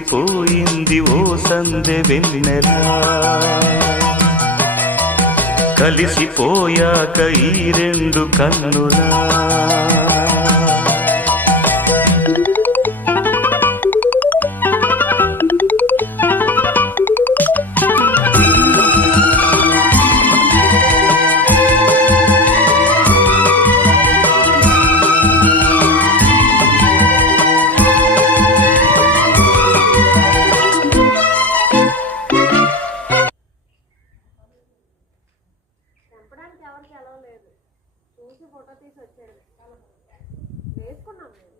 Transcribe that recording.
మురిసిపోయింది ఓ సందె వెన్నెలా, కలిసిపోయాక ఈ రెండు కన్నులా. చంపడానికి ఎవరికి ఎలా లేదు, చూసి ఫోటో తీసి వచ్చాడు, వేసుకున్నాం మేము.